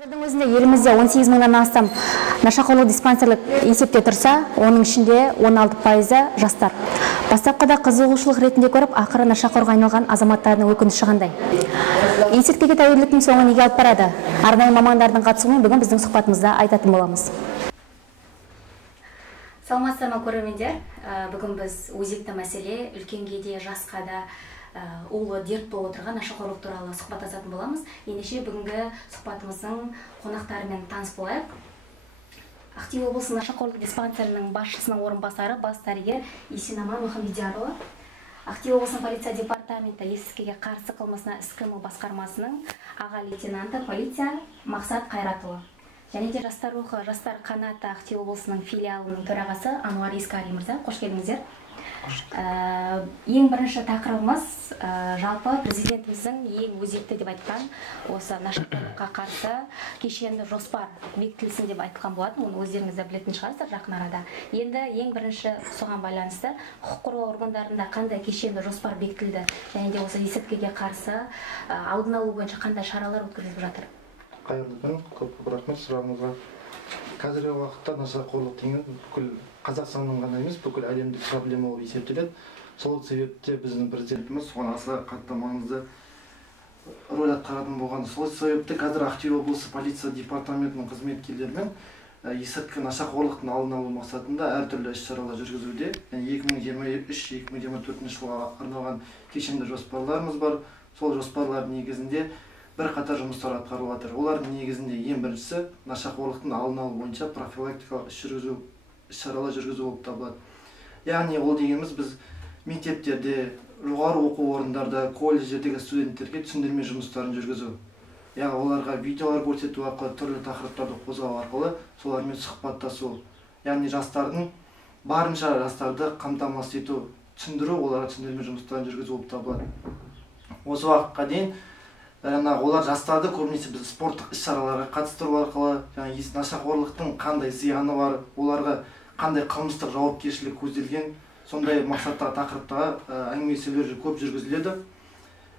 Қазірдің өзінде елімізде 18 мыңнан астам нашақорлық диспансерлік есепте тұрса, оның ішінде 16% жастар. Бастапқыда қызығушылық ретінде көріп, ақыры нашақорға айналған азаматтардың өкініші қандай? Есірткіге тәуелділіктің соңы неге алып барады? Арнайы мамандардың қатысуымен бүгін біздің сұхбатымызда айтатын боламыз. Саламатсыздар ма көрермендер? Бүгін біз өзекті мәселе үлкенге де жасқа да улы дерт болып отырған нашақорлық туралы сұхбаттасатын боламыз. Ендеше бүгінгі сұхбатымыздың қонақтарымен таныс болайық. Ақтөбе облысы нашақорлық диспансерінің басшысының орынбасары бас дәрігер Есенаман Мұхамедиярұлы, Ақтөбе облысының полиция департаменті есірткіге қарсы қылмысына іс-қимыл басқармасының аға лейтенанты полиция Мақсат Қайратұлы, және де жастар рухы, жастар қанаты Ақтөбе облысының филиалының төрағасы Ануар Ескали мырза. Қош келдіңіздер. Ең бірінші тақырыбымыз жалпы президентіміздің ең өзекті деп айтқан осы нашақорлыққа қарсы кешенді жоспар бекітілсін деп айтқан болатын. Оны өздеріңіз де білетін шығарсыздар жақын арада. Енді ең бірінші соған байланысты құқық қорғау органдарында қандай кешенді жоспар бекітілді, және де осы есірткіге қарсы алдын алу бойынша қандай шаралар өткізіліп жатыр? Қайырлы күн, көп рахмет сұрағыңызға. Қазіргі уақытта нашақорлық деген бүкіл Қазақстанның ғана емес, бүкіл әлемдік проблема болып есептеледі. Сол себепте біздің президентіміз соған аса қатты маңызды рөл атқаратын болған. Сол себепте қазір Ақтөбе облысы полиция департаментінің қызметкерлерімен есірткі нашақорлықтың алдын алу мақсатында әртүрлі іс-шаралар жүргізуде. 2023-2024 жылға арналған кешенді жоспарларымыз бар. Сол жоспарлар негізінде бірқатар жұмыстар атқарылып жатыр. Олардың негізінде ең біріншісі нашақорлықтың алдын алу бойынша профилактикалық іс-шаралар жүргізу болып табылады. Яғни ол дегеніміз біз мектептерде, жоғары оқу орындарда, колледждегі студенттерге түсіндірме жұмыстарын жүргізу. Яғни оларға видеолар көрсету арқылы, түрлі тақырыптарды қозғау арқылы солармен сұхбаттасу. Яғни барынша жастарды қамтамасыз ету, түсіндіру, оларға түсіндірме жұмыстарын жүргізу болып табылады. Осы уақытқа дейін олар жастарды көбінесе біз спорттық іс-шараларға қатыстыру арқылы, нашақорлықтың қандай зияны бар, оларға қандай қылмыстық жауапкершілік көзделген, сондай мақсаттағы тақырыптағы әңгімелесулер көп жүргізіледі.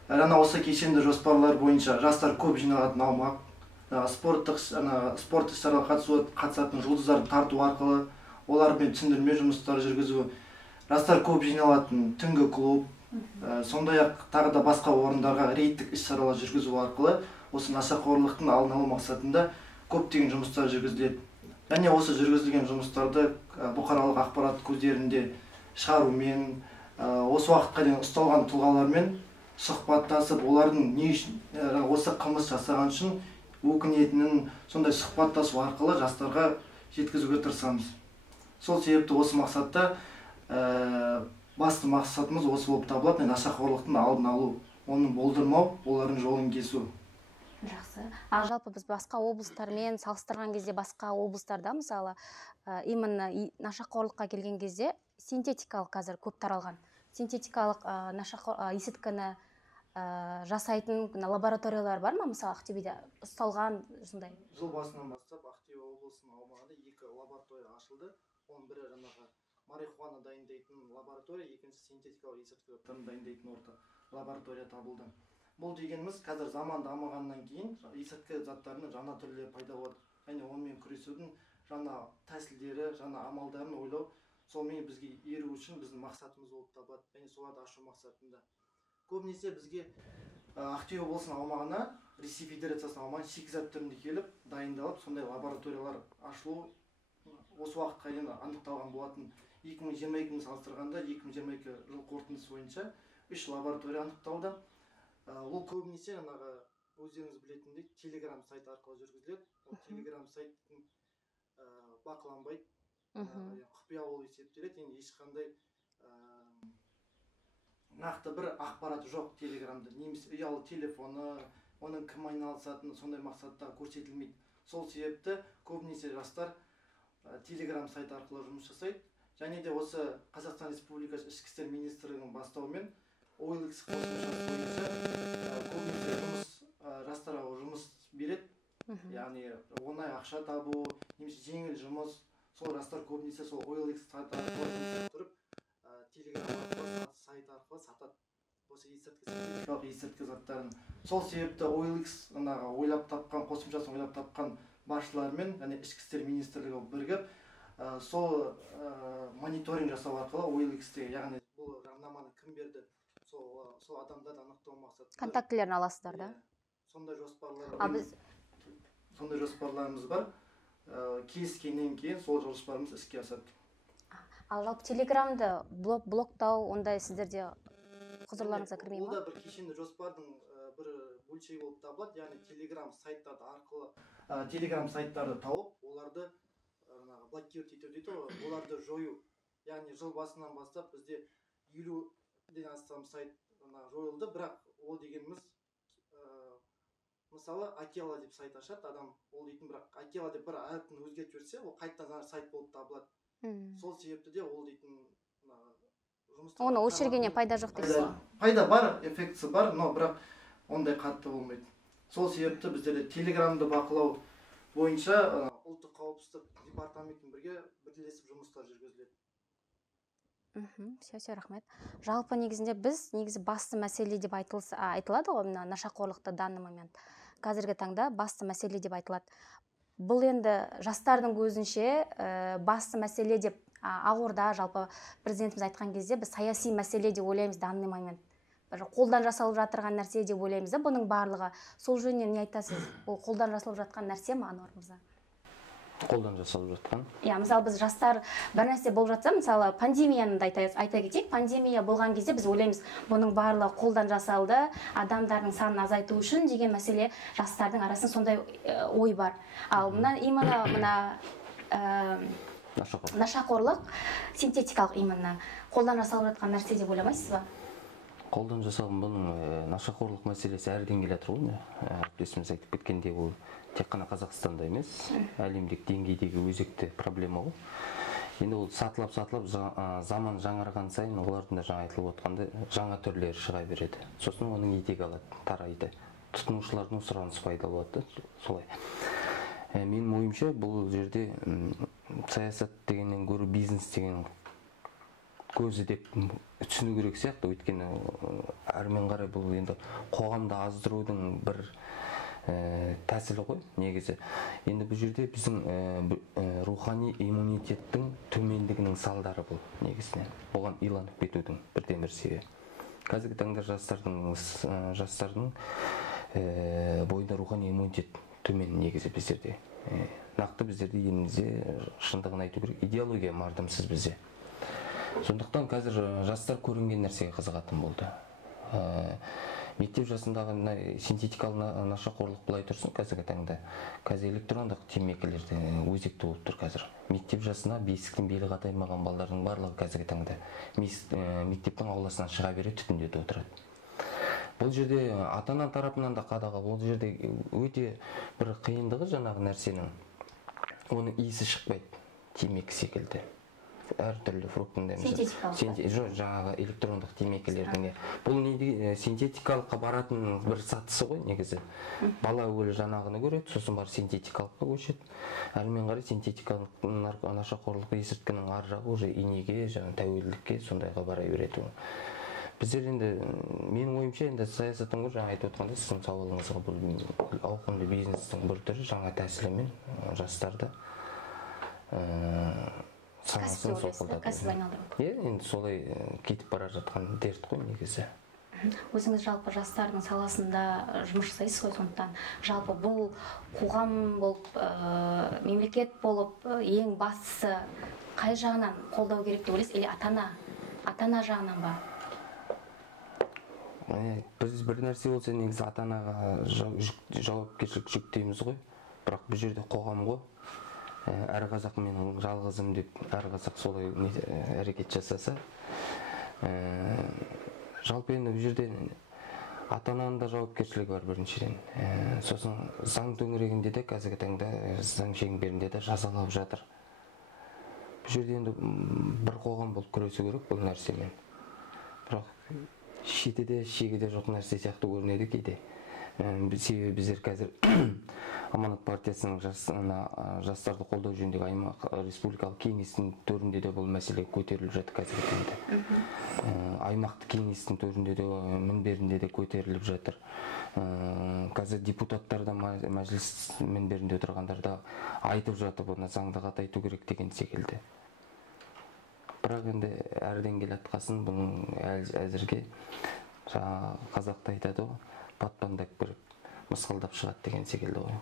Осы кешенді жоспарлар бойынша жастар көп жиналатын аумақ, спорт іс-шараға қатысатын жұлдыздарды тарту арқылы, олармен түсіндірме жұмыстары жүргізу, жастар көп жиналатын түнгі клуб, сондай-ақ тағы да басқа орындарға рейдтік іс-шаралар жүргізу арқылы осы нашақорлықтың алдын алу мақсатында көптеген жұмыстар жүргізіледі. Және осы жүргізілген жұмыстарды бұқаралық ақпарат көздерінде шығарумен, осы уақытқа дейін ұсталған тұлғалармен сұхбаттасып, олардың не үшін осы қылмыс жасаған үшін өкінетінін сондай сұхбаттасу арқылы жастарға жеткізуге тырысамыз. Сол себепті осы мақсатта басты мақсатымыз осы болып табылады, нашақорлықтың алдын алу, оны болдырмау, олардың жолын кесу. Жақсы. Жалпы біз басқа облыстармен салыстырған кезде, басқа облыстарда мысалы, именно нашақорлыққа келген кезде синтетикалық қазір көп таралған. Синтетикалық есірткіні жасайтын лабораториялар бар ма? Мысалы, Ақтөбеде ұсталған сондай. Жыл басынан бастап Ақтөбе облысының аумағында 2 лаборатория ашылды. Оның бірі марихуана дайындайтын лаборатория, екіншісі синтетикалық есірткі заттарын дайындайтын лаборатория табылды. Бұл дегеніміз қазір заман дамығаннан кейін есірткі заттарының жаңа түрлері пайда болады. Және онымен күресудің жаңа тәсілдері, жаңа амалдарын ойлау, сонымен бізге еру үшін біздің мақсатымыз болып табылады. Және соларды ашу мақсатында. Көбінесе бізге Ақтөбе облысының аумағына, Ресей Федерациясының аумағына шикізат түрінде келіп, дайындалып, сондай лабораториялар ашылу осы уақытқа дейін анықталған болатын. 2022-ні салыстырғанда 2022 жыл қорытындысы бойынша 3 лаборатория анықталды. Ол көбінесе өздеріңіз білетіндей Telegram сайт арқылы жүргізіледі. Ол Telegram сайттың бақыланбайды, құпия болып есептеледі. Енді ешқандай нақты бір ақпарат жоқ Телеграмда. Немесе ұялы телефоны, оның кім айналысатыны сондай мақсатта көрсетілмейді. Сол себепті көбінесе жастар Telegram сайт арқылы жұмыс жасайды. Және де осы Қазақстан Республикасы Ішкі істер министрлігінің бастауымен OLX қосымшасы бойынша көбінесе жастарға жұмыс береді. Яғни оңай ақша табу, немесе жеңіл жұмыс. Сол жастар көбінесе сол OLX сайт арқылы тұрып, Telegram арқылы сайт арқылы сатады. осы синтетикалық есірткі заттарын. Сол себепті OLX ойлап тапқан, қосымшасын ойлап тапқан басшылармен және ішкі істер министрлігі бірігіп сол мониторинг жасау арқылы OLX-те, яғни бұл жарнаманы кім берді, сол адамдарды анықтау мақсатында контактілерін аласыздар да? Сондай жоспарларымыз бар. Келіскеннен кейін сол жоспарымыз іске асады. Ал жалпы Телеграмды блоктау, ондай сіздерде құзырларыңызға кірмей ме? Ол да бір кешенді жоспардың бір бөлшегі болып табылады. Яғни Телеграм сайттарды арқылы Телеграм сайттарды тауып, оларды блокировать ету дейді ғой, оларды жою. Яғни жыл басынан бастап бізде 50-ден астам сайт жойылды, бірақ ол дегеніміз мысалы Акела деп сайт ашады адам, ол дейтін, бірақ Акела деп бір әріпін өзгертіп жіберсе, ол қайтадан сайт болып табылады. Сол себепті де ол дейтін жұмыста оны өшіргеннен пайда жоқ дейсіз ғой? Пайда бар, эффектісі бар, но бірақ ондай қатты болмайды. Сол себепті біздерде Телеграмды бақылау бойынша ұлттық қауіпсіздік департаментімен бірге бірлесіп жұмыстар жүргізіледі. Все, рахмет. Жалпы негізінде басты мәселе деп айтылады ғой, нашақорлықты данный момент. Қазіргі таңда басты мәселе деп айтылады. Бұл енді жастардың көзінше басты мәселе деп Ақорда жалпы президентіміз айтқан кезде біз саяси мәселе деп ойлаймыз данный момент. Бір қолдан жасалып жатырған нәрсе деп ойлаймыз да, бұның барлығы. Сол жөнінен не айтасыз? Ол қолдан жасалып жатқан нәрсе ме, Ануар мырза? Қолдан жасалып жатқан? Мысалы біз жастар бір нәрсе болып жатса, мысалы пандемияны да айта кетейік. Пандемия болған кезде біз ойлаймыз, бұның барлығы қолдан жасалды, адамдардың санын азайту үшін деген мәселе жастардың арасында сондай ой бар. Ал именно нашақорлық, синтетикалық именно қолдан жасалып жатқан нәрсе деп ойламайсыз ба? Қолдан жасалған бұның нашақорлық мәселесі әр деңгейде жатыр ғой. Әріптесіміз айтып кеткендей, ол тек қана Қазақстанда емес, әлемдік деңгейдегі өзекті проблема ғой. Енді ол сатылап заман жаңарған сайын олардың да жаңа айтылып отқанда жаңа түрлері шыға береді. Сосын оның етегі алады, тарайды. Тұтынушылардың сұранысы пайда болады, солай. Менің ойымша бұл жерде саясат дегеннен гөрі бизнес деген көзі деп түсіну керек сияқты, өйткені әрмен қарай бұл енді қоғамды аздырудың бір тәсілі ғой негізі. Енді бұл жерде біздің рухани иммунитеттің төмендігінің салдары бұл негізінен. Оған иланып кетудің бірден бір себебі. Қазіргі таңда жастардың бойында рухани иммунитет төмен негізі біздерде. Нақты біздерде елімізде шындығын айту керек, идеология мардымсыз бізде. Сондықтан қазір жастар көрінген нәрсеге қызығатын болды. Мектеп жасындағы синтетикалық нашақорлық былай тұрсын қазіргі таңда. Қазір электрондық темекілерде өзекті болып тұр қазір. Мектеп жасына бесіктің белі қатаймаған балалардың барлығы қазіргі таңда мектептің ауласынан шыға бере түтіндетіп отырады. Бұл жерде ата-ана тарапынан да қадағал, бұл жерде өте бір қиындығы жаңағы нәрсенің. Оның иісі шықпайды, темекі секілді. Әртүрлі фруктың жаңағы электрондық темекілердің. Бұл синтетикалыққа баратын бір сатысы ғой негізі. Бала өлі жанағыны көреді, сосын бар синтетикалыққа көшеді. Әрмен қарай синтетикалық нашақорлық есірткінің ар жағы уже инеге, тәуелділікке сондайға бара береді. Біздер енді, менің ойымша енді саясаттың жаңа айтып отқанда, сіздің сауалыңызға бұл ауқымды бизнестің бір түрі жаңа тәсілімен жастарды кәсіп айналдыру. Енді солай кетіп бара жатқан дерт қой негізі. Өзіңіз жалпы жастардың саласында жұмыс жасайсыз ғой, сондықтан жалпы бұл қоғам болып, мемлекет болып, ең бастысы қай жағынан қолдау керек деп ойлайсыз, или ата-ана жағынан ба? Біз бір нәрсе болса негізі ата-анаға жауапкершілік жүктейміз ғой, бірақ бұл жерде қоғам ғой. Әр қазақ менің жалғызым деп, әр қазақ солай әрекет жасаса, жалпы енді бұл жерде ата-ананың да жауапкершілігі бар біріншіден. Сосын заң төңірегінде де қазіргі таңда заң шеңберінде де жазалап жатыр. Бұл жерде енді бір қоғам болып күресу керек бұл нәрсемен. Бірақ шетіде, шегіде жоқ нәрсе сияқты көрінеді кейде. Себебі біздер қазір Аманат партиясының жастарды қолдау жөніндегі аймақ республикалық кеңестің төрінде де бұл мәселе көтеріліп жатыр қазіргі таңда. Аймақтық кеңестің төрінде де мінберінде де көтеріліп жатыр. Қазір депутаттар да мәжіліс мінберінде отырғандар да айтып жатыр, бұны заңда қатайту керек деген секілді. Бірақ енді әр деңгейл атқасын, бұның әзірге қазақта айтады ғой, батпандап кіріп мысқылдап шығады деген секілді ғой.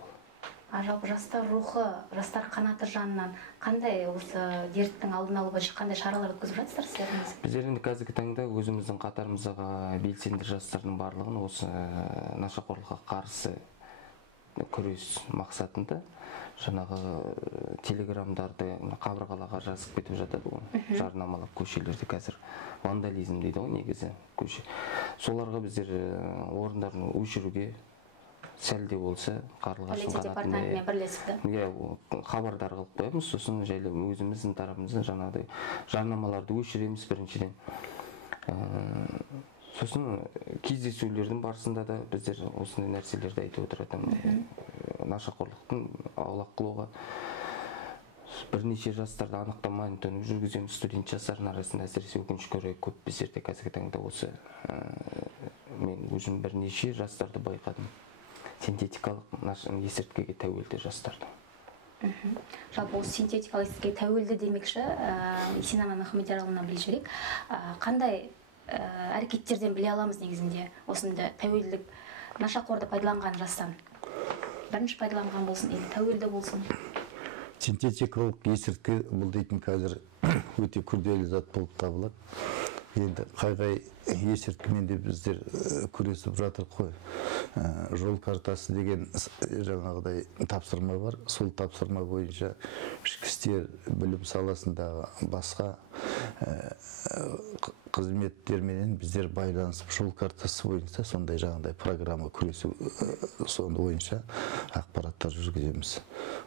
Жалпы жастар рухы, жастар қанаты жанынан қандай осы дерттің алдын алу бойынша қандай шаралар өткізіп жатсыздар сіздеріңіз? Біздер енді қазіргі таңда өзіміздің қатарымыздағы белсенді жастардың барлығын осы нашақорлыққа қарсы күрес мақсатында жаңағы телеграмдарды қабырғаларға жазып кетіп жатады ғой, жарнамалап көшелерде қазір вандализм дейді ғой негізі көше. Соларға біздер орындарын өшіруге сәл де болса қарлығаштың департаментімен бірлесіп хабардар қылып қоямыз, сосын жайлы өзіміздің тарапымыздан жаңағыдай жарнамаларды өшіреміз біріншіден. Сосын кездесулердің барысында да біздер осындай нәрселерді айтып отыратын, нашақорлықтың аулақ қылуға бірнеше жастарды анықтап мониторинг жүргіземіз. Студент жастардың арасында әсіресе өкінішке орай көп біздерде қазіргі таңда осы мен өзім бірнеше жастарды байқадым. Синтетикалық есірткіге тәуелді жастарды. Жалпы осы синтетикалық есірткіге тәуелді демекші, Есенаман Ахмедиярұлына біле жіберейік. Қандай әрекеттерден біле аламыз негізінде осында тәуелділік, нашақорды пайдаланған жастан? Бірінші пайдаланған болсын, енді тәуелді болсын. Синтетикалық есірткі бұл дейтін қазір өте күрделі зат болып табылады. Енді қай есірткімен де біздер күресіп жатыр қой. Жол картасы деген жаңағыдай тапсырма бар. Сол тапсырма бойынша ішкі істер білім саласындағы басқа қызметтерменен біздер байланысып жол картасы бойынша сондай жаңағыдай программа күресу соны бойынша ақпараттар жүргіземіз.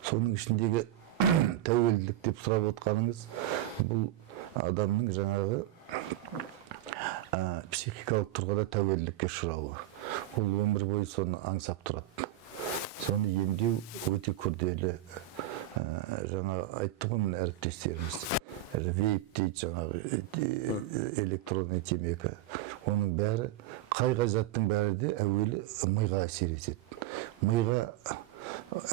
Соның ішіндегі тәуелділік деп сұрап отқаныңыз, бұл адамның жаңағы психикалық тұрғыда тәуелділікке ұшырауы. Ол өмір бойы соны аңсап тұрады. Соны емдеу өте күрделі. Жаңа айтты ғой мына әріптестеріміз. Вейп дейді жаңағы электронный темекі. Оның бәрі, қай заттың бәрі де әуелі миға әсер етеді. Миға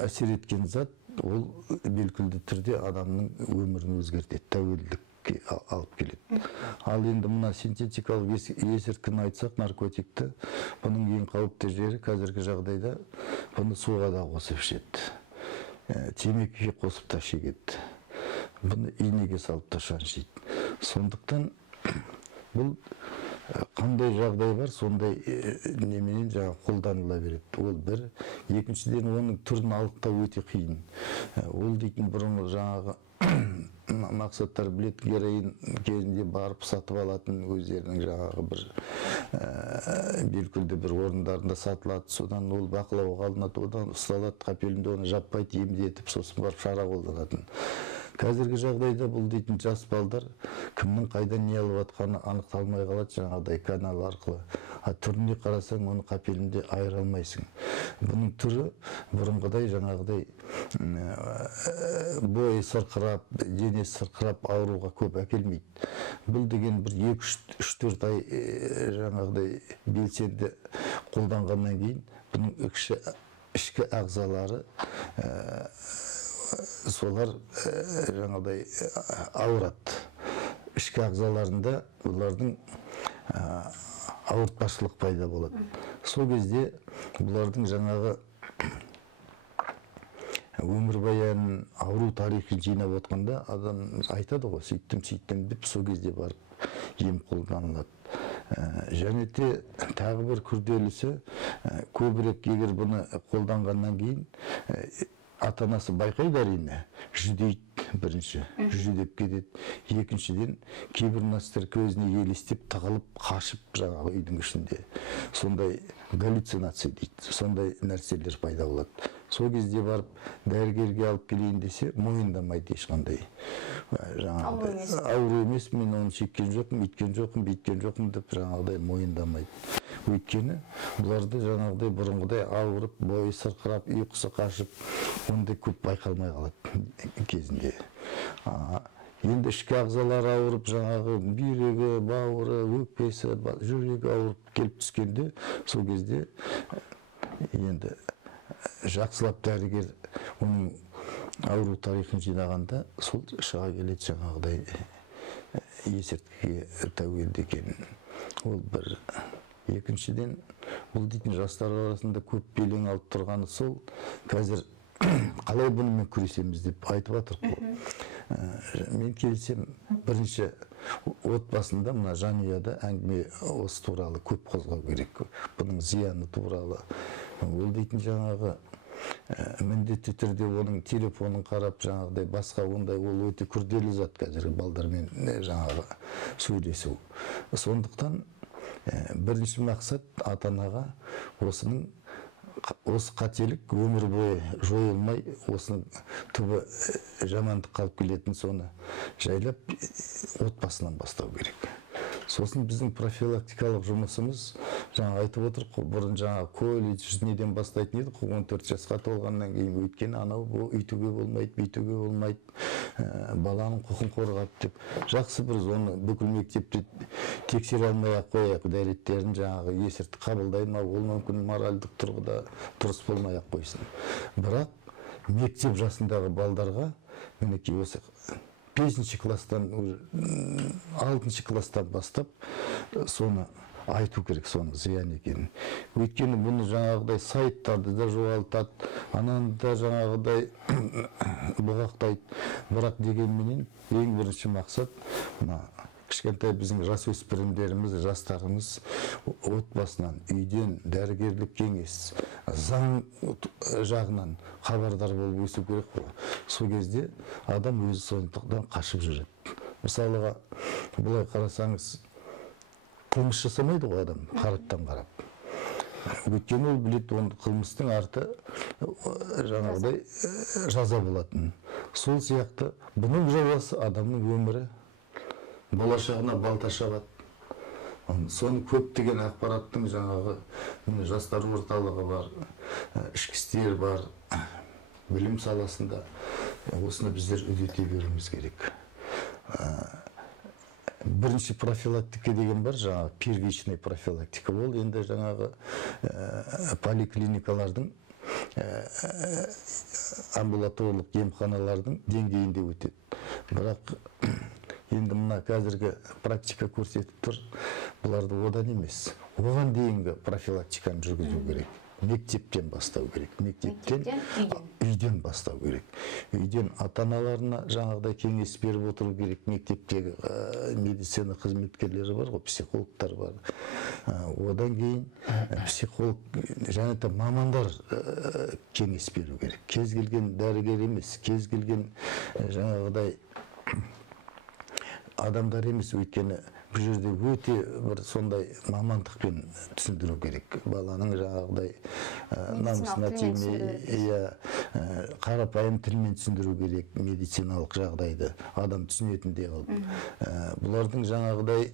әсер еткен зат ол белгілі түрде адамның өмірін өзгертеді, тәуелділікке алып келеді. Ал енді мына синтетикалық есірткіні айтсақ, наркотикті, бұның ең қауіпті жері қазіргі жағдайда бұны суға да қосып ішеді. Темекіге қосып та шегеді. Бұны инеге салып та шаншиды. Сондықтан бұл қандай жағдай бар, сондай неменен жаңа қолданыла береді. Ол бір. Екіншіден, оның түрін анықтау өте қиын. Ол дейтін бұрын жаңағы мақсаттар білет, героин кезінде барып сатып алатын өздерінің жаңағы бір белгілі бір орындарында сатылады. Содан ол бақылауға алынады, одан ұсталады, қапелімде оны жаппайды, емдетіп, сосын барып шара қолданатын. Қазіргі жағдайда бұл дейтін жас балдар кімнің қайдан не алып атқаны анықталмай қалады жаңағыдай канал арқылы. Түріне қарасаң, оны қапелімде айыра алмайсың. Бұның түрі бұрынғыдай жаңағыдай бойы сырқырап, денесі сырқырап ауруға көп әкелмейді. Бұл деген бір 2-3-4 ай жаңағыдай белсенді қолданғаннан кейін бұның ішкі ағзалары солар жаңағыдай ауырады. Ішкі ағзаларында бұлардың ауыртпашылық пайда болады. Сол кезде бұлардың жаңағы өмір баянын, ауру тарихын жинап отқанда адам айтады ғой, сөйттім деп сол кезде барып ем қолданылады. Және де тағы бір күрделісі, көбірек егер бұны қолданғаннан кейін ата-анасы байқайды әрине, жүдейді бірінші, жүдеп кетеді. Екіншіден, кейбір нәрселер көзіне елестеп, тығылып, қашып жаңағы үйдің ішінде. Сондай галлюцинация дейді, сондай нәрселер пайда болады. Сол кезде барып дәрігерге алып келейін десе, мойындамайды ешқандай. Ауру емес, мен оны шеккен жоқпын, үйткен жоқпын, бүйткен жоқпын деп жаңағыдай мойындамайды. Өйткені бұларды жаңағыдай бұрынғыдай ауырып, бойы сырқырап, ұйқысы қашып, ондай көп байқалмай қалады кезінде. Енді ішкі ағзалары ауырып, жаңағы бүйрегі, бауыры, өкпесі, жүрегі ауырып келіп түскенде, сол кезде енді жақсылап дәрігер оның ауру тарихын жинағанда сол шыға келеді жаңағыдай есірткіге тәуелді екен. Ол бір. Екіншіден, бұл дейтін жастар арасында көп белең алып тұрғаны сол, қазір қалай бұнымен күресеміз деп айтып жатырық қой. Мен келсем, бірінші отбасында, мына жанұяда әңгіме осы туралы көп қозғау керек. Бұның зияны туралы. Ол дейтін жаңағы міндетті түрде оның телефонын қарап, жаңағыдай басқа ондай, ол өте күрделі зат қазіргі балдармен жаңағы сөйлесу. Сондықтан бірінші мақсат ата-анаға осы қателік өмір бойы жойылмай, осының түбі жамандық қалып келетін соны жайлап отбасынан бастау керек. Сосын біздің профилактикалық жұмысымыз, жаңа айтып отырық қой, бұрын жаңа колледж неден бастайтын едік қой, 14 жасқа толғаннан кейін, өйткені анау үйтуге болмайды, бүйтуге болмайды, баланың құқын қорғап деп, жақсы бір оны бүкіл мектепте тексере алмай-ақ қояйық, дәреттерін жаңағы есірткі қабылдай ма, ол мүмкін моральдық тұрғыда дұрыс болмай-ақ қойсын. Бірақ мектеп жасындағы балдарға мінекей осы 5-ші класстан, 6-ші класстан бастап соны айту керек, соның зиян екенін. Өйткені бұны жаңағыдай сайттарды да жоғалтады, ананы да жаңағыдай бұғақтайды. Бірақ дегенменен ең бірінші мақсат, кішкентай біздің жасөспірімдеріміз, жастарымыз отбасынан, үйден, дәрігерлік кеңес, заң жағынан хабардар болып өсу керек қой. Сол кезде адам өзі сондықтан қашып жүреді. Мысалыға, бұлай қарасаңыз, қылмыс жасамайды ғой адам, қараптан қарап. Өйткені ол біледі, оны қылмыстың арты жаңағыдай жаза болатын. Сол сияқты бұның жауасы адамның өмірі, болашағына балта шабады. Соны көптеген ақпараттың жаңағы жастар орталығы бар, ішкі істер бар, білім саласында осыны біздер үдете беруіміз керек. Бірінші профилактика деген бар, жаңағы первичный профилактика. Ол енді жаңағы поликлиникалардың, амбулаторлық емханалардың деңгейінде өтеді. Бірақ енді мына қазіргі практика көрсетіп тұр, бұларды одан емес, оған дейінгі профилактиканы жүргізу керек. Мектептен бастау керек. Мектептен, үйден бастау керек. Үйден ата-аналарына жаңағыдай кеңес беріп отыру керек. Мектептегі медицина қызметкерлері бар ғой, психологтар бар. Одан кейін психолог және де мамандар кеңес беру керек. Кез келген дәрігер емес, кез келген жаңағыдай адамдар емес, өйткені бұл жерде өте бір сондай мамандықпен түсіндіру керек. Баланың жаңағыдай намысына тимей, қарапайым тілмен түсіндіру керек медициналық жағдайды, адам түсінетіндей қылып. Бұлардың жаңағыдай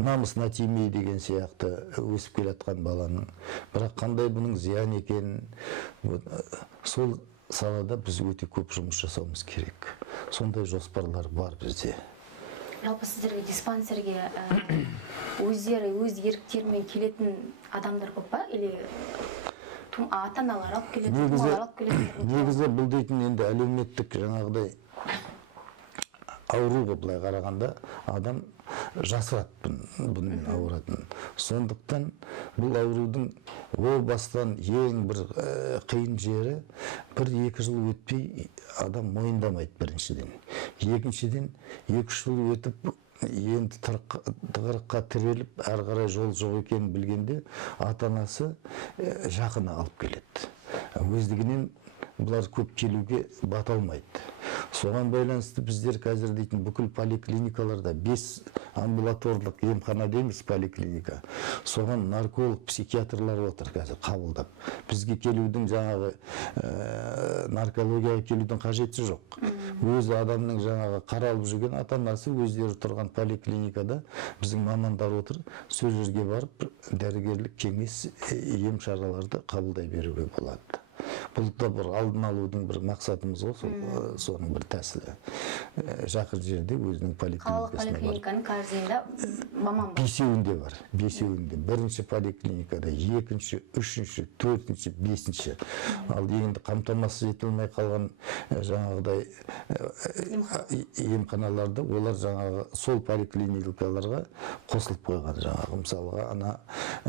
намысына тимей деген сияқты өсіп келе жатқан баланың, бірақ қандай бұның зиян екенін, сол салада біз өте көп жұмыс жасауымыз керек. Сондай жоспарлар бар бізде. Жалпы сіздерге диспансерге өздері өз еріктерімен келетін адамдар көп па? Или ата-аналар алып келеді, тұмалар алып келеді? Негізі бұл дейтін енді әлеуметтік жаңағыдай ауруға былай қарағанда адам жасырады бұнымен ауыратын. Сондықтан бұл аурудың о бастан ең бір қиын жері 1-2 жыл өтпей адам мойындамайды біріншіден. Екіншіден 2 жыл өтіп енді тығырыққа тіреліп, әрі қарай жол жоқ екенін білгенде ата-анасы жақына алып келеді. Өздігінен бұлар көп келуге бата алмайды. Соған байланысты біздер қазір дейтін бүкіл поликлиникаларда 5 амбулаторлық емхана дейміз поликлиника. Соған нарколог, психиатрлар отыр қазір қабылдап. Бізге келудің жаңағы наркологияға келудің қажеті жоқ. өзі адамның жаңағы қаралып жүрген ата-анасы өздері тұрған поликлиникада біздің мамандар отыр, сол жерге барып дәрігерлік кеңес, ем шараларды қабылдай беруге болады. Бұл да бір алдын алудың бір мақсатымыз ғой, соның бір тәсілі. Жақын жерде өзінің қалалық поликлиникасына бар. поликлиниканың қарызында маман бар. Бесеуінде бар, бесеуінде. Бірінші поликлиникада, екінші, үшінші, төртінші, бесінші. Ал енді қамтамасыз етілмей қалған жаңағыдай емханаларды, олар жаңағы сол поликлиникаларға қосылып қойған. Жаңағы мысалға ана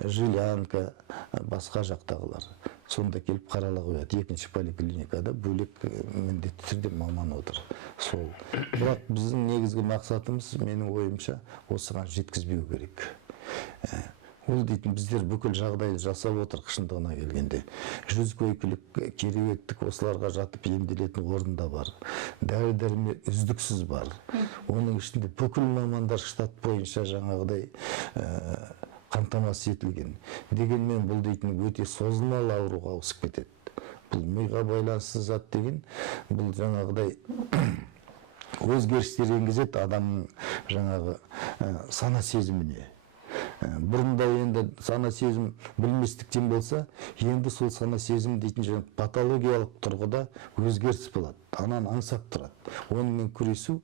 Жилянка, басқа жақтағылар. Сонда келіп қарала қояды. Екінші поликлиникада бөлек міндетті түрде маман отыр. Сол. Бірақ біздің негізгі мақсатымыз, менің ойымша, осыған жеткізбеу керек. Ол дейтін біздер бүкіл жағдайды жасап отыр шындығына келгенде. 100 койкілік кереуеттік осыларға жатып емделетін орында бар. Дәрі-дәрмек үздіксіз бар. Оның ішінде бүкіл мамандар штат бойынша жаңағыдай қамтамасыз етілген. Дегенмен бұл дейтін өте созылмалы ауруға ауысып кетеді. Бұл миға байланысты зат деген, бұл жаңағыдай өзгерістер енгізеді адамның жаңағы сана сезіміне. Бұрында енді сана сезім білместіктен болса, енді сол сана сезім дейтін жаңа патологиялық тұрғыда өзгеріс болады. Анан аңсап тұрады. Онымен күресу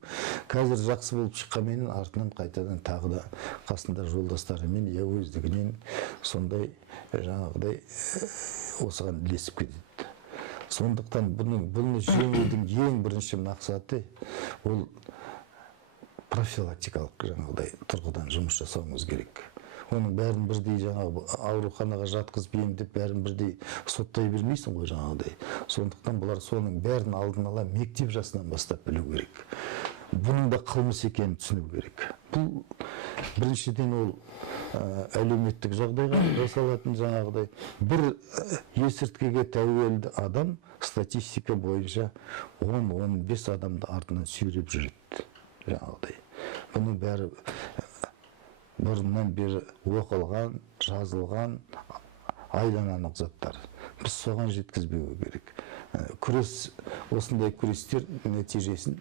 қазір жақсы болып шыққанмен артынан қайтадан тағы да қасында жолдастарымен я өздігінен сондай жаңағыдай осыған ілесіп кетеді. Сондықтан бұны жеңудің ең бірінші мақсаты ол профилактикалық жаңағыдай тұрғыдан жұмыс жасауымыз керек. Оның бәрін бірдей жаңағы ауруханаға жатқызып емдеп бәрін бірдей соттай бермейсің ғой жаңағыдай. Сондықтан бұлар соның бәрін алдын ала мектеп жасынан бастап білу керек. Бұның да қылмыс екенін түсіну керек. Бұл біріншіден ол әлеуметтік жағдайға жасалатын жаңағыдай бір есірткіге тәуелді адам статистика бойынша 10-15 адамды артынан сүйреп жүреді жаңағыдай. Бұның бәрі бұрыннан бері оқылған, жазылған, айлананық заттар. Біз соған жеткізбеу керек. Күрес, осындай күрестер нәтижесін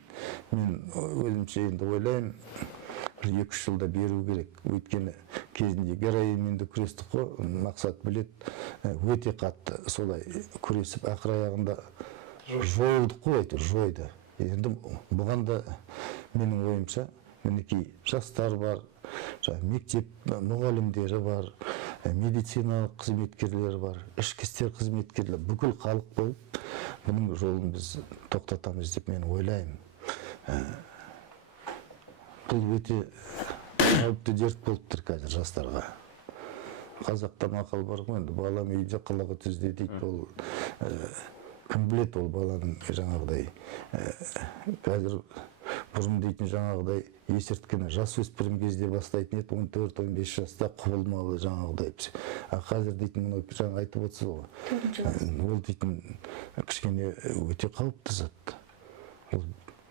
мен өзімше енді ойлаймын, 1-2 жылда беру керек. Өйткені кезінде героинмен де күрестік қой, мақсат білет, өте қатты солай күресіп, ақыр аяғында жойылдық қой, жойды. Енді бұған да менің ойымша, мінекей жастар бар, мектеп мұғалімдері бар, медициналық қызметкерлер бар, ішкі істер қызметкерлер, бүкіл халық болып, бұның жолын біз тоқтатамыз деп мен ойлаймын. Бұл өте қауіпті дерт болып тұр қазір жастарға. Қазақта мақал бар ғой, енді балам үйде қылығы түзде дейді, ол кім білет ол баланың жаңағыдай қазір бұрын дейтін жаңағыдай есірткіні жасөспірім кезде бастайтын еді, 14-15 жаста құбылмалы жаңағыдай. Қазір дейтін мұны жаңа айтып отырсыз ғой. Ол дейтін кішкене өте қауіпті зат.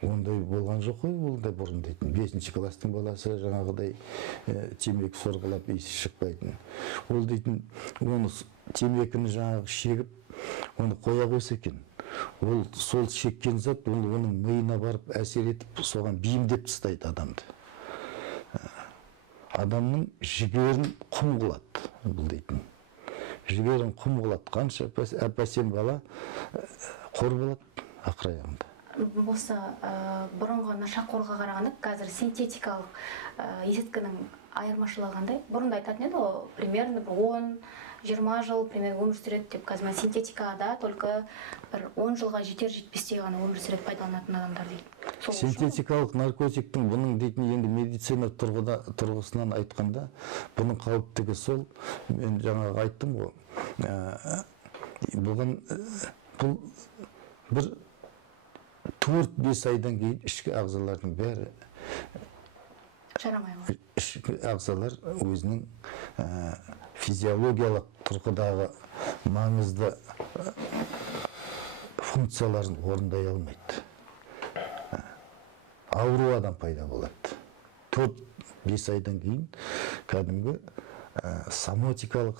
Ондай болған жоқ қой, ол да бұрын дейтін. 5-ші класстың баласы жаңағыдай темекі сорғылап иісі шықпайтын. Ол дейтін оны темекіні жаңағы шегіп, оны қоя қойса екен. Ол сол шеккен зат, оның миына барып әсер етіп, соған бейімдеп тастайды адамды. Адамның жігерін құм қылады, бұл дейтін. Жігерін құм қылады. Қанша әп-әсем бала қор болады ақыр аяғында. Осы бұрынғы нашақорға қарағанда қазір синтетикалық есірткінің айырмашылығы қандай? Бұрында айтатын еді, примерно 10-20 жыл примерно өмір сүреді деп. Қазір синтетикада только 10 жылға жетер-жетпестей ғана өмір сүреді пайдаланатын адамдар дейді. Синтетикалық наркотиктің бұның дейтін енді медицина тұрғысынан айтқанда, бұның қауіптігі сол, мен жаңағы айттым ғой, бұл бір 4-5 айдан кейін ішкі ағзалардың бәрі жарамай ғой. Ішкі ағзалар өзінің физиологиялық тұрғыдағы маңызды функцияларын орындай алмайды. Ауру адам пайда болады. 4-5 айдан кейін кәдімгі соматикалық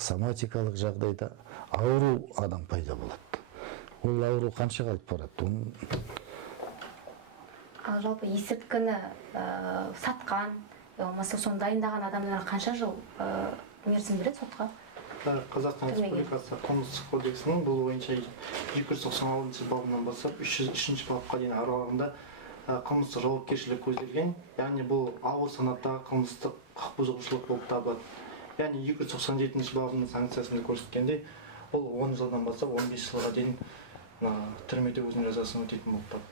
жағдайда ауру адам пайда болады. Ол ауру қанша қалып барады? Ал жалпы есірткіні сатқан, болмаса соны дайындаған адамдарға қанша жыл мерзім береді сотқа? Қазақстан Республикасы қылмыстық кодексінің бұл бойынша 296 бабынан бастап 303 бапқа дейін аралығында қылмыстық жауапкершілік көзделген, яғни бұл ауыр санаттағы қылмыстық құқық бұзушылық болып табылады. Яғни 297 бабының санкциясында көрсеткендей, ол 10 жылдан бастап 15 жылға дейін түрмеде өзінің жазасын өтейтін болып табылады.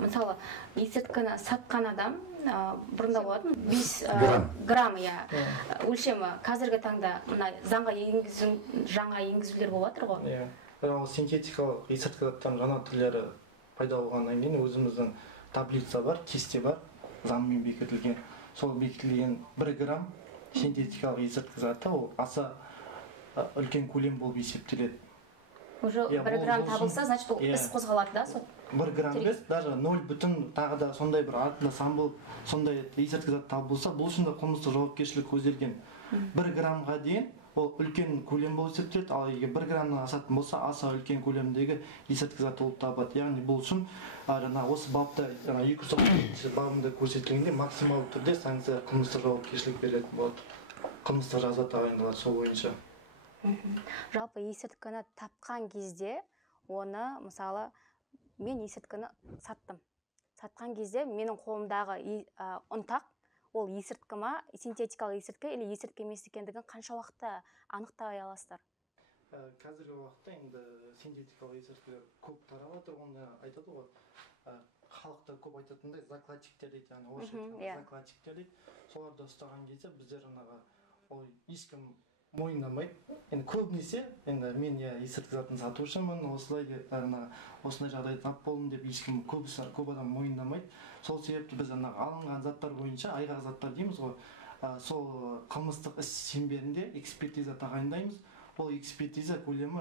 Мысалы, есірткіні сатқан адам бұрында болатын 5 грамм өлшемі қазіргі таңда мына заңға жаңа енгізулер болып жатыр ғой. Ол синтетикалық есірткі заттардың жаңа түрлері пайда болғаннан кейін өзіміздің таблица бар, кесте бар, заңмен бекітілген. Сол бекітілген 1 грамм синтетикалық есірткі заты ол аса үлкен көлем болып есептеледі. Уже 1 грамм табылса, значит бұл іс қозғалады да сот? 1 грамм емес, даже 0 бүтін тағы да сондай бір артында сан болып, сондай есірткі зат табылса, бұл үшін де қылмыстық жауапкершілік көзделген. 1 граммға дейін ол үлкен көлем болып есептеледі, ал егер 1 граммнан асатын болса, аса үлкен көлемдегі есірткі зат болып табылады. Яғни бұл үшін осы бапта 297 бабында көрсетілгенде максималды түрде санкция қылмыстық жауапкершілік беретін болады. Қылмыстық жаза тағайындалады сол бойынша. Жалпы есірткіні тапқан кезде оны, мысалы, мен есірткіні саттым. Сатқан кезде менің қолымдағы ұнтақ, ол есірткі ма, синтетикалық есірткі или есірткі емес екендігін қанша уақытта анықтай аласыздар? Қазіргі уақытта енді синтетикалық есірткілер көп таралып жатыр, оны айтады ғой. Халықта көп айтатындай закладчиктер дейді, яғни орысша закладчиктер дейді. Соларды ұстаған кезде біздер ол ешкім мойындамайды. Енді көбінесе, енді мен есірткі затын сатушымын, осындай жағдайда тап болдым деп ешкім көп адам мойындамайды. Сол себепті біз алынған заттар бойынша, айғақ заттар дейміз ғой, сол қылмыстық іс шеңберінде экспертиза тағайындаймыз. Ол экспертиза көлемі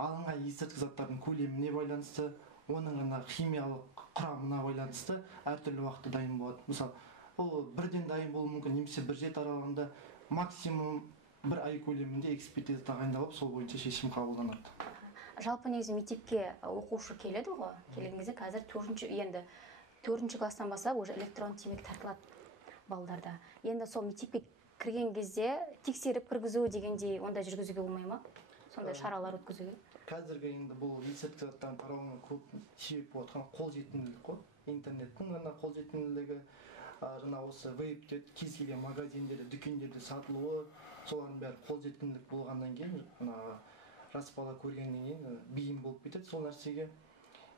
алынған есірткі заттардың көлеміне байланысты, оның химиялық құрамына байланысты әртүрлі уақытта дайын болады. Мысалы, ол бірден дайын болуы мүмкін, немесе бір жет аралығында максимум 1 ай көлемінде экспертиза тағайындалып, сол бойынша шешім қабылданады. Жалпы негізі мектепке оқушы келеді ғой, келген кезде қазір 4-ші класстан бастап уже электронды темекі тартылады балаларда. Енді сол мектепке кірген кезде тексеріп кіргізу дегендей ондай жүргізуге болмай ма? Сондай шаралар өткізуге? Қазіргі енді бұл есірткі заттардың таралуына көп себеп болып отқан қолжетімділік қой. Интернеттің қолжетімділігі, осы вебте кез келген магазиндерде, дүкендерде сатылуы, солардың бәрі қолжетімділік болғаннан кейін, жас бала көргеннен кейін бейім болып кетеді сол нәрсеге.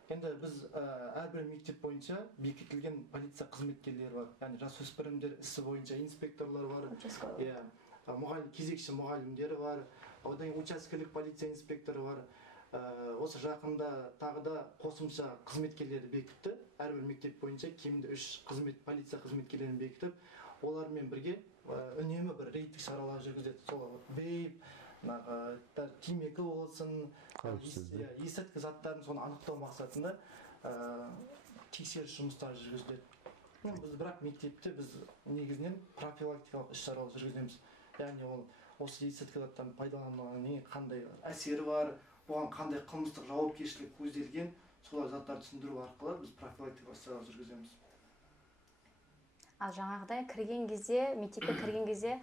Енді біз әрбір мектеп бойынша бекітілген полиция қызметкерлері бар. Яғни жасөспірімдер ісі бойынша инспекторлар бар. Кезекші мұғалімдері бар. Одан учаскелік полиция инспекторы бар. Осы жақында тағы да қосымша қызметкерлері бекітті. Әрбір мектеп бойынша кемінде 3 полиция қызметкерлерін бекітіп, олармен бірге үнемі бір рейдтік шаралар жүргізеді. Сол вейп, темекі болсын, есірткі заттарын соны анықтау мақсатында тексеріс жұмыстары жүргізіледі. Біз бірақ мектепте біз негізінен профилактикалық іс-шаралар жүргіземіз. Яғни осы есірткі заттарын пайдалануының қандай әсері бар, оған қандай қылмыстық жауапкершілік көзделген, солар заттарды түсіндіру арқылы біз профилактикалық іс-шаралар жүргіземіз. Ал жаңағыдай кірген кезде, мектепке кірген кезде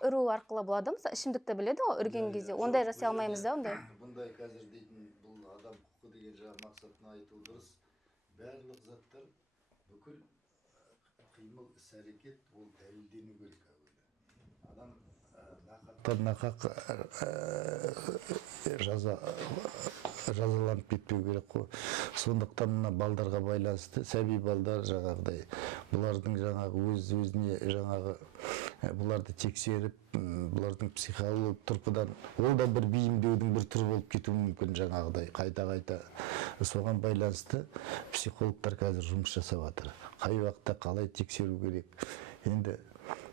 үру арқылы болады, мысалы ішімдікті біледі ғой, үрген кезде ондай жасай алмаймыз да, ондай. Бұндай қазір дейтін бұл адам құқы деген жаңа мақсатына айту дұрыс. Барлық заттар, бүкіл қимыл, іс-әрекет ол дәлелдену керек. Адам нақақ жазаланып кетпеу керек қой. Сондықтан мына балдарға байланысты, сәби балдар жаңағыдай, бұлардың жаңағы өз-өзіне жаңағы бұларды тексеріп, бұлардың психологиялық тұрғыдан ол да бір бейімдеудің бір түрі болып кетуі мүмкін жаңағыдай қайта-қайта. Соған байланысты психологтар қазір жұмыс жасап жатыр. Қай уақытта қалай тексеру керек. Енді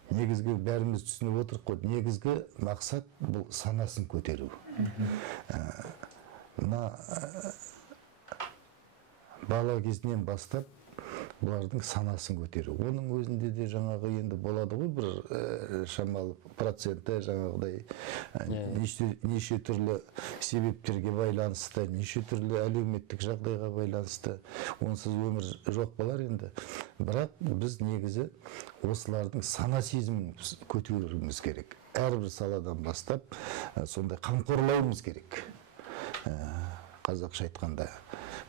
негізгі бәріміз түсініп отырық қой. Негізгі мақсат бұл санасын көтеру. Мына бала кезінен бастап бұлардың санасын көтеру. Оның өзінде де жаңағы енді болады ғой бір шамалы проценті жаңағыдай неше түрлі себептерге байланысты, неше түрлі әлеуметтік жағдайға байланысты онсыз өмір жоқ болар енді. Бірақ біз негізі осылардың сана сезімін көтеруіміз керек. Әрбір саладан бастап сондай қамқорлауымыз керек. Қазақша айтқанда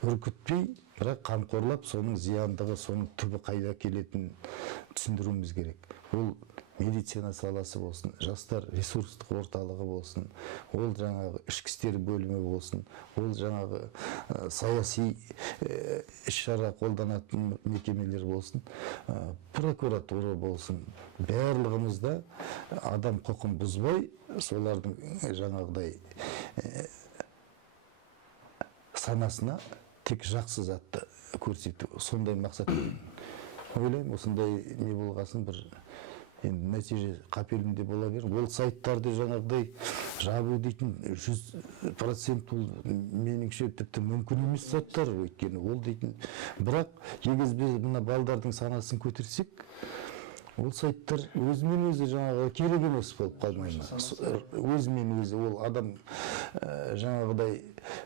үркітпей, бірақ қамқорлап, соның зияндығы, соның түбі қайда келетінін түсіндіруіміз керек. Ол медицина саласы болсын, жастар ресурстық орталығы болсын, ол жаңағы ішкі істер бөлімі болсын, ол жаңағы саяси іс-шара қолданатын мекемелер болсын, прокуратура болсын, барлығымызда адам құқын бұзбай, солардың жаңағыдай санасына тек жақсы затты көрсету, сондай мақсат. Ойлаймын, осындай не болғасын бір енді нәтиже қапелімде бола бер. Ол сайттарды жаңағыдай жабу дейтін 100% ол меніңше тіпті мүмкін емес заттар, өйткені ол дейтін. Бірақ егіз біз мына балдардың санасын көтерсек, ол сайттар өзімен өзі жаңағы керек емес болып қалмай ма? Өзімен өзі ол адам жаңағыдай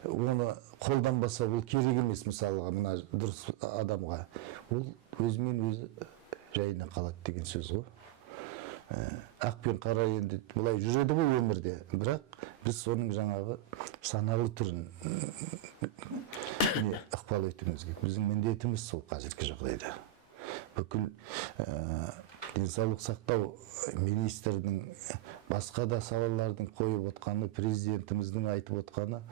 оны қолданбаса ол керек емес, мысалға мына дұрыс адамға. Ол өзімен өзі жайына қалады деген сөз ғой. Ақ пен қара енді бұлай жүреді ғой өмірде, бірақ біз соның жаңағы саналы түрін ықпал етуіміз керек. Біздің міндетіміз сол қазіргі жағдайда. Бүкіл денсаулық сақтау министрдің басқа да салалардың қойып отқаны, президентіміздің айтып отқаны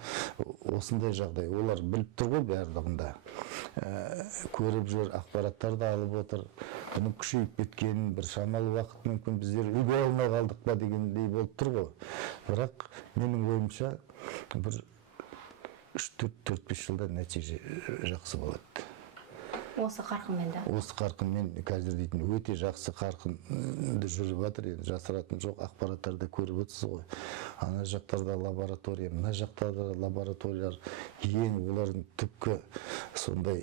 осындай жағдай. Олар біліп тұр ғой барлығында. Көріп жүр, ақпараттарды алып отыр. Бұның күшейіп кеткенін бір шамалы уақыт мүмкін біздер үлгі алмай қалдық па дегендей болып тұр ғой. Бірақ менің ойымша бір 3-4-5 жылда нәтиже жақсы болады. Осы қарқынмен да? Осы қарқынмен қазір дейтін өте жақсы қарқынды жүріп жатыр. Енді жасыратын жоқ, ақпараттарды көріп отырсыз ғой. Ана жақтарда лаборатория, мына жақтарда лабораториялар, ең олардың түпкі сондай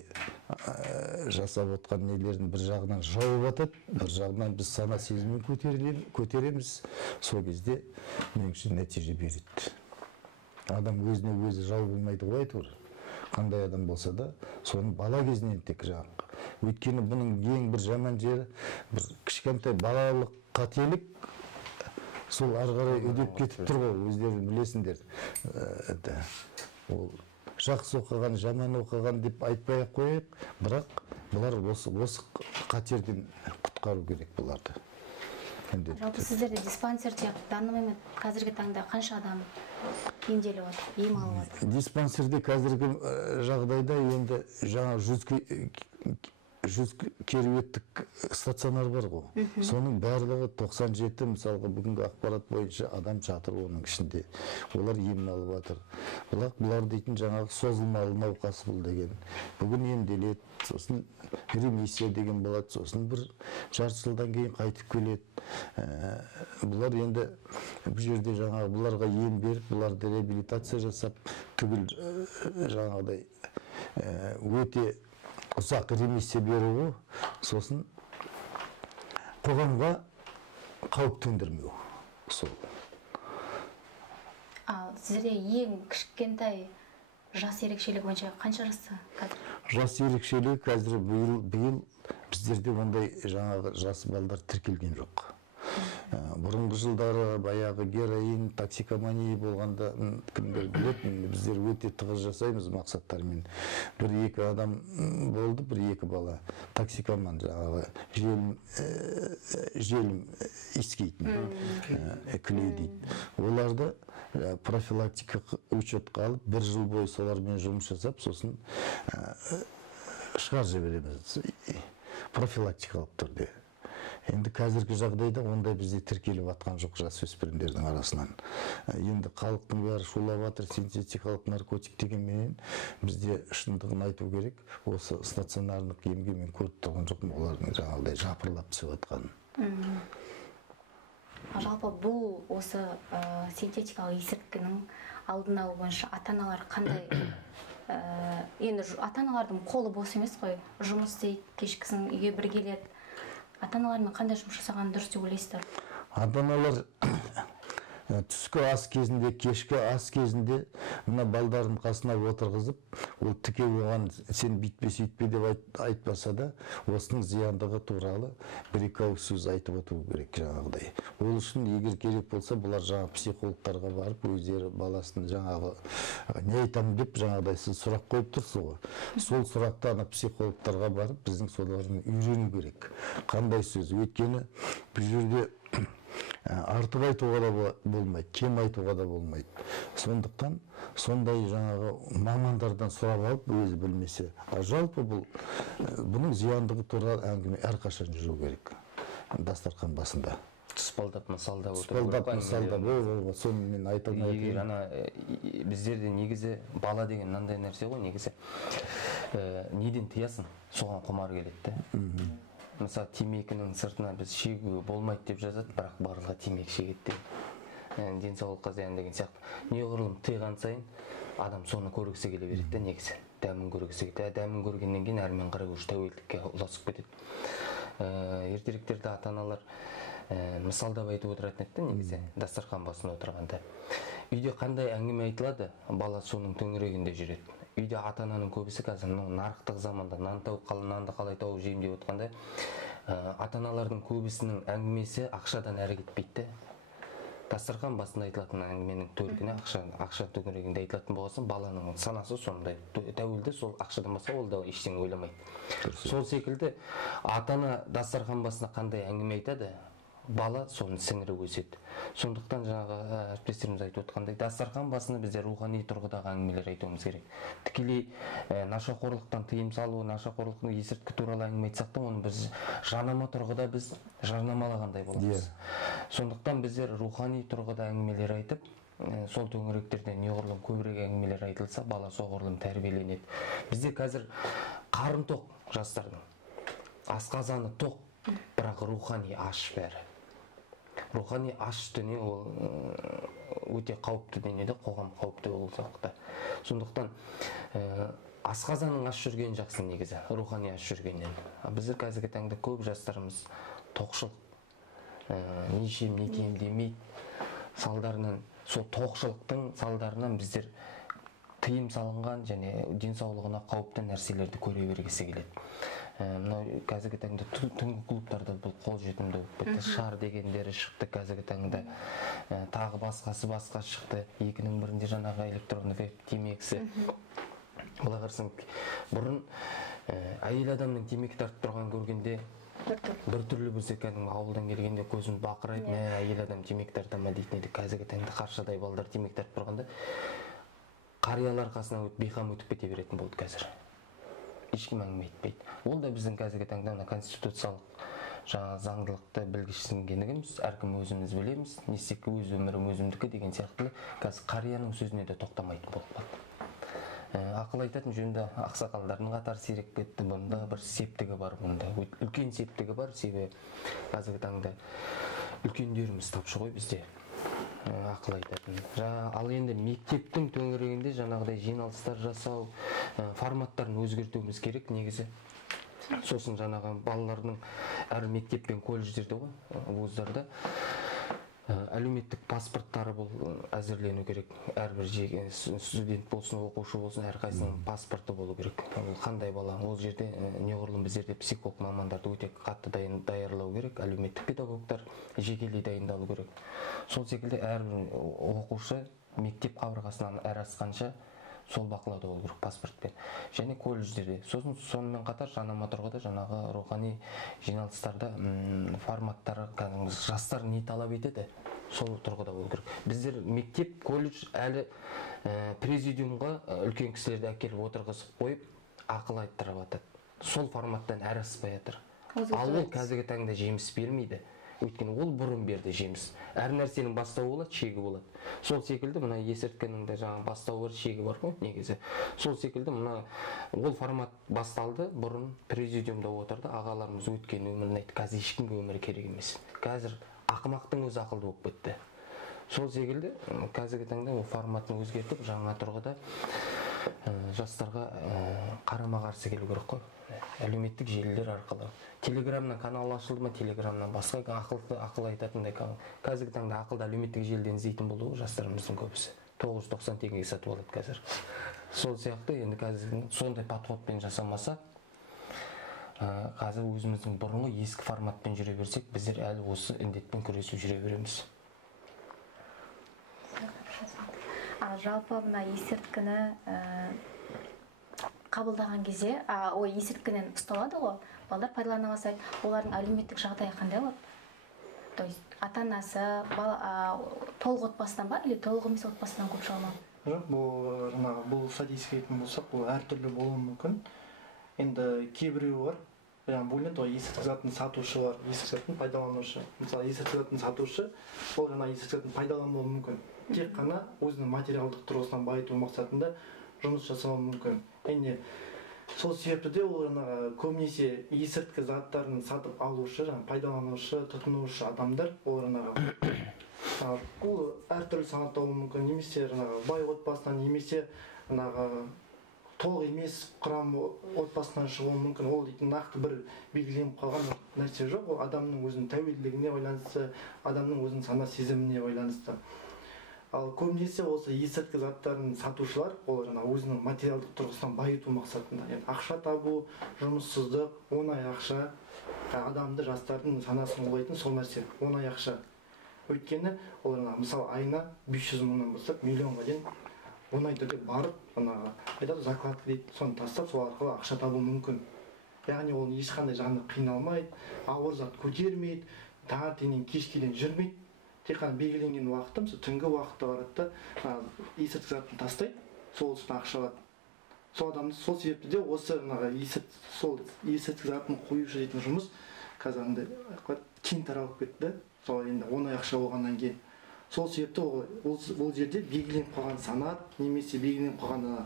жасап отқан нелерін бір жағынан жауып жатады, бір жағынан біз сана сезімін көтереміз. Сол кезде меніңше нәтиже береді. Адам өзіне өзі жау болмайды ғой әйтеуір. Қандай адам болса да, соның бала кезінен тек жаңағы. Өйткені бұның ең бір жаман жері, бір кішкентай балалық қателік, сол ары қарай үдеп кетіп тұр ғой, өздері білесіңдер. Ол жақсы оқыған, жаман оқыған деп айтпай-ақ қояйық, бірақ бұлар осы қатерден құтқару керек бұларды. Жалпы сіздерде диспансерде данныменен қазіргі таңда қанша адам емделіп отыр, ем алып отыр? Диспансерде қазіргі жағдайда енді жаңа 100 кереуеттік стационар бар ғой. Соның барлығы 97, мысалға бүгінгі ақпарат бойынша адам жатыр оның ішінде. Олар ем алып жатыр. Бұлар дейтін жаңағы созылмалы науқас бұл деген. Бүгін емделеді, сосын ремиссия деген болады, сосын бір жарты жылдан кейін қайтып келеді. Бұлар енді бұл жерде жаңағы бұларға ем беріп, бұларды реабилитация жасап, түгіл жаңағыдай өте ұзақ ремиссия беруі, сосын қоғамға қауіп төндірмеу. Сіздерде ең кішкентай жас ерекшелігі бойынша қанша жаста қазір? Жас ерекшелігі қазір биыл біздерде ондай жаңағы жас балдар тіркелген жоқ. Бұрынғы жылдары баяғы героин, токсикомания болғанда кімдер білетін, біздер өте тығыз жасаймыз мақсаттармен. Бір-екі адам болды, бір-екі бала токсикоман, жаңағы желім искейтін, клей дейді. Оларды профилактика учетқа алып, бір жыл бойы солармен жұмыс жасап, сосын шығарып жібереміз профилактикалық түрде. Енді қазіргі жағдайда ондай бізде тіркеліп атқан жоқ жасөспірімдердің арасынан. Енді халықтың бәрі шулап жатыр, синтетикалық наркотик дегенменен бізде шындығын айту керек. Осы стационарлық емге мен көріп тұрған жоқпын, олардың жаңағыдай жапырлап түсіп жатқанын. Жалпы бұл осы синтетикалық есірткінің алдын алу бойынша ата-аналар қандай енді ата-аналардың қолы бос емес қой, жұмыс істейді, кешкісін үйге бір келеді. Ата-аналармен қандай жұмыс жасаған дұрыс деп ойлайсыздар? Ата-аналар түскі ас кезінде, кешкі ас кезінде мына балдарын қасына отырғызып, ол тіке оған сен бүйтпе сөйтпе деп айтпаса да, осының зияндығы туралы бір-екі ауыз сөз айтып отыру керек жаңағыдай. Ол үшін егер керек болса, бұлар жаңа психологтарға барып, өздері баласын жаңағы не айтамын деп жаңағыдай сіз сұрақ қойып тұрсыз ғой. Сол сұрақты ана психологтарға барып, біздің соларын үйрену керек. Қандай сөз? Өйткені бұл жерде артып айтуға да болмайды, кем айтуға да болмайды. Сондықтан сондай жаңағы мамандардан сұрап алып, өзі білмесе. Жалпы бұның зияндығы туралы әңгіме әрқашан жүру керек. Дастархан басында. Тұспалдап мысалдап Тұспалдап мысалдап, соны мен айта алмаймын. Ана біздерде негізі бала деген мынандай нәрсе ғой, негізі. Неден тыясың, соған құмар келеді. Мысалы, темекінің сыртына біз шегуге болмайды деп жазады, бірақ барлығы темекі шегеді деп. Денсаулыққа зиян деген сияқты. Неғұрлым тыйған сайын адам соны көргісі келе береді, негізі. Дәмін көргісі келеді. Дәмін көргеннен кейін әрмен қарай уже тәуелділікке ұласып кетеді. Ертеректерде ата-аналар мысалдап айтып отыратын еді, негізі, дастархан басында отырғанда. Үйде қандай әңгіме айтылады, бала соның төңірегінде жүреді. Үйде ата-ананың көбісі қазір нарықтық заманда нанды қалай тауып жеймін деп отқанда, ата-аналардың көбісінің әңгімесі ақшадан әрі кетпейді. Дастархан басында айтылатын әңгіменің төркіні ақша төңірегінде айтылатын болғасын, баланың санасы сондай тәуелді, сол ақшадан басқа ол да ештеңе ойламайды. Сол секілді ата-ана дастархан басында қандай әңгіме айтады, бала соны сіңіріп өседі. Сондықтан жаңағы әріптестеріміз айтып отқандай, дастархан басында бізде рухани тұрғыдағы әңгімелер айтуымыз керек. Тікелей нашақорлықтан тыйым салу, нашақорлықтың есірткі туралы әңгіме айтсақ та, оны біз жанама тұрғыда біз жарнамалағандай боламыз. Сондықтан біздер рухани тұрғыда әңгімелер айтып, сол төңіректерде неғұрлым көбірек әңгімелер айтылса, бала соғұрлым тәрбиеленеді. Бізде қазір қарын тоқ жастардың, асқазаны тоқ, бірақ рухани аш бәрі. Рухани аш дүние ол өте қауіпті дүниеде, қоғам қауіпті ол уақытта. Сондықтан асқазаның аш жүрген жақсы негізі, рухани аш жүргеннен. Біздер қазіргі таңда көп жастарымыз тоқшылық, нешем некем демейді. Салдарынан, сол тоқшылықтың салдарынан біздер тыйым салынған және денсаулығына қауіпті нәрселерді көре бергісі келеді. Мынау қазіргі таңда түнгі клубтарда бұл қолжетімді болып кетті. Шар дегендері шықты қазіргі таңда. Тағы басқа шықты. Екінің бірінде жаңағы электронды веб темекісі. Олай қарасаң, бұрын әйел адамның темекі тартып тұрған көргенде бір түрлі бізде кәдімгі ауылдан келгенде көзім бақырайды, әйел адам темекі тарта ма дейтін еді. Қазіргі таңда қаршадай балдар темекі тартып тұрғанда қариялар қасынан бейқам өтіп кете беретін болды қазір. Ешкім әңгіме етпейді. Ол да біздің қазіргі таңда конституциялық заңдылықты білгішсінгендігіміз, әркім өзіміз білеміз, не істеп өз өмірім өзімдікі деген сияқты қазір қарияның сөзіне де тоқтамайтын болып қалды. Ақыл айтатын жөнді ақсақалдардың қатары сиреп кетті, бұнда бір септігі бар, бұнда үлкен септігі бар, себебі қазіргі таңда үлкендеріміз тапшы ғой бізде ақыл айтатын. Ал енді мектептің төңірегінде жаңағыдай жиналыстар жасау, форматтарын өзгертуіміз керек негізі. Сосын жаңағы балалардың әр мектеп пен колледждерде ғой, вуздарда әлеуметтік паспорттары әзірлену керек. Әрбір студент болсын, оқушы болсын, әрқайсының паспорты болу керек. Ол қандай бала? Ол жерде неғұрлым біздерде психолог мамандарды өте қатты даярлау керек, әлеуметтік педагогтар жекелей дайындалу керек. Сол секілді әрбір оқушы мектеп қабырғасынан әр асқанша сол бақылауда болу керек паспортпен. Және колледждерде. Сосын сонымен қатар жанама тұрғыда жаңағы рухани жиналыстарда форматтары жастар не талап етеді, сол тұрғыда болу керек. Біздер мектеп, колледж әлі президиумға үлкен кісілерді әкеліп отырғызып қойып ақыл айттырып жатады. Сол форматтан әрі аспай жатыр. Ал ол қазіргі таңда жеміс бермейді. Өйткені ол бұрын берді жеміс. Әр нәрсенің бастауы болады, шегі болады. Сол секілді мына есірткінің де жаңағы бастауы бар, шегі бар ғой негізі. Сол секілді мына ол формат басталды, бұрын президиумда отырды, ағаларымыз өткен өмірін айтты. Қазір ешкімге өмір керек емес. Қазір ақымақтың өзі ақылды болып кетті. Сол секілді қазіргі таңда ол форматын өзгертіп, жаңа тұрғыда жастарға қарама қарсы келу керек қой. Әлеуметтік желілер арқылы. Телеграмнан канал ашылды ма, телеграмнан басқа ақыл айтатындай қазіргі таңда ақылды әлеуметтік желіден іздейтін болуы жастарымыздың көбісі. 990 теңгеге сатып алады қазір. Сол сияқты енді қазір сондай подходпен жасамаса, қазір өзіміздің бұрынғы ескі форматпен жүре берсек, біздер әлі осы індетпен күресіп жүре береміз. Жалпы мына есірткіні қабылдаған кезде, есірткінен ұсталады ғой, балдар пайдалана бастайды, олардың әлеуметтік жағдайы қандай болады? То есть ата-анасы толық отбасынан ба, или толық емес отбасынан көп шыға ма? Жоқ, бұл статистика болсақ, бұл әртүрлі болуы мүмкін. Енді кейбіреуі бар, бөлінеді ғой, есірткі затын сатушы бар, есірткі затын пайдаланушы. Мысалы, есірткі затын сатушы, ол есірткі затын пайдалануы мүмкін. Тек қана өзінің материалдық тұрғысынан байыту мақсатында жұмыс жасауы мүмкін. Енді сол себепті де ол көбінесе есірткі заттарын сатып алушы, пайдаланушы, тұтынушы адамдар ол әртүрлі санаттауы мүмкін, немесе бай отбасынан, немесе толық емес құрам отбасынан шығуы мүмкін. Ол дейтін нақты бір белгіленіп қалған нәрсе жоқ. Ол адамның өзінің тәуелділігіне байланысты, адамның өзінің сана сезіміне байланысты. Ал көбінесе осы есірткі заттарын сатушылар, ол өзінің материалдық тұрғысынан байыту мақсатында, ақша табу, жұмыссыздық, оңай ақша, адамды, жастардың санасын улайтын сол нәрсе, оңай ақша. Өйткені ол мысалы айына 500 мыңнан бастап миллионға дейін оңай түрде барып, айтады закладка дейді, соны тастап, сол арқылы ақша табу мүмкін. Яғни ол ешқандай жағында қиналмайды, ауыр зат көтермейді, таңертеңнен кешке дейін жүрмейді. Тек қана белгіленген уақытта, мысалы түнгі уақытта барады да, есірткі затын тастайды, сол үшін ақша алады. Сол адамды сол себепті де осы есірткі затын қоюшы дейтін жұмыс қазір кең таралып кетті. Сол енді оңай ақша болғаннан кейін. Сол себепті ол жерде белгіленіп қалған санат, немесе белгіленіп қалған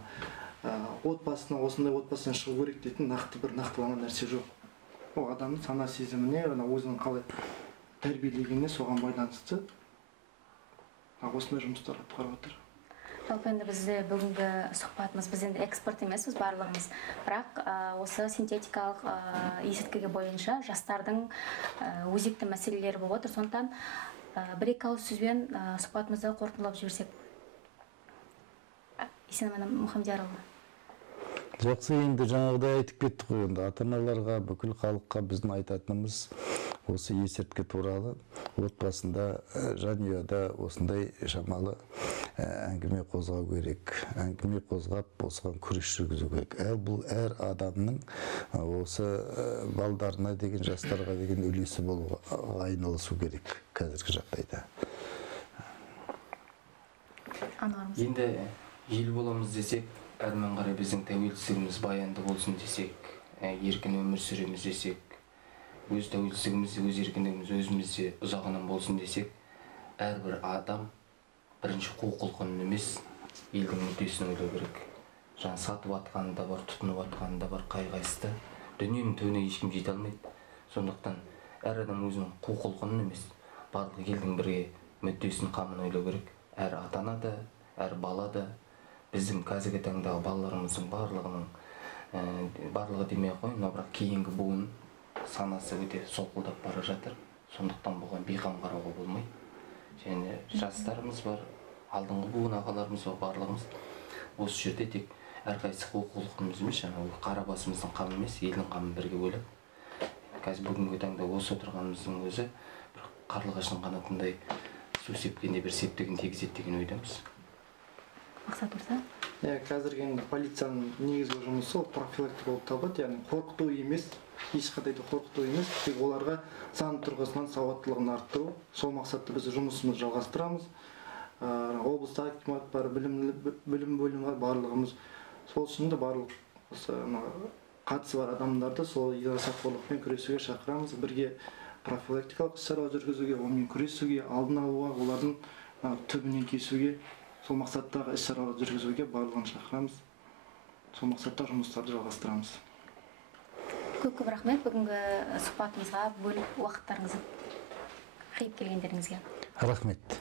осындай отбасынан шығу керек дейтін бір нақтыланған нәрсе жоқ. Ол адамның сана сезіміне, өзінің қалай тәрбиелегеніне соған байланысты осындай жұмыстар атқарып отыр. Жалпы енді бізде бүгінгі сұхбатымыз, біз енді эксперт емеспіз барлығымыз, бірақ осы синтетикалық есірткіге бойынша жастардың өзекті мәселелері болып отыр. Сондықтан бір-екі ауыз сөзбен сұхбатымызды қорытындылап жіберсек. Есенім Мұхамедиярұлы. Жақсы, енді жаңағыдай айтып кеттік қой, енді ата-аналарға, бүкіл халыққа біздің айтатынымыз осы есірткі туралы отбасында, жанұяда осындай шамалы әңгіме қозғау керек. Әңгіме қозғап, осыған күрес жүргізу керек. Бұл әр адамның осы балдарына деген, жастарға деген үлесі болуға айналысу керек қазіргі жағдайда. Енді ел боламыз десек, әрмен қарай біздің тәуелсіздігіміз баянды болсын десек, еркін өмір сүреміз десек, өз тәуелсіздігіміз, өз еркіндігіміз өзімізде ұзағынан болсын десек, әрбір адам бірінші құлқын емес, елдің мүддесін ойлау керек. Жаңа сатып атқанында бар, тұтынып атқанында бар, қай-қайсысы дүниенің төбіне ешкім жете алмайды. Сондықтан әр адам өзінің құлқын емес, барлық елдің бірге мүддесін, қамын ойлау керек. Әр ата-ана да, әр бала да, біздің қазіргі таңдағы балаларымыздың барлығы демей ақ қойын, бірақ кейінгі буын санасы өте солқылдап бара жатыр. Сондықтан бұған бейқам қарауға болмайды. Және жастарымыз бар, алдыңғы буын ағаларымыз бар, барлығымыз осы жерде тек әрқайсысы құлқымыз емес, қара басымыздың қамы емес, елдің қамын бірге ойлап. Қазір бүгінгі таңда осы отырғанымыздың өзі бір қарлығаштың қанатындай су сепкенде бір септігін тигізеді деген ойдамыз. Мақсат Мырза? Қазіргі енді полицияның негізгі жұмысы ол профилактика болып табылады, яғни қорқыту емес, ешқандай да қорқыту емес, тек оларға заң тұрғысынан сауаттылығын арттыру. Сол мақсатта біз жұмысымызды жалғастырамыз. Облыста акимат бар, білім бөлімі бар, барлығымыз. Сол үшін де барлық қатысы бар адамдарды сол езасақорлықпен күресуге шақырамыз. Бірге профилактикалық іс-шара жүргізуге, онымен күресуге, алдын алуға, олардың түбінен кесуге, сол мақсаттағы іс-шаралар жүргізуге барлығын шақырамыз. Сол мақсатта жұмыстарды жалғастырамыз. Көп рахмет бүгінгі сұхбатымызға бөліп уақыттарыңызды қиып келгендеріңізге. Рахмет.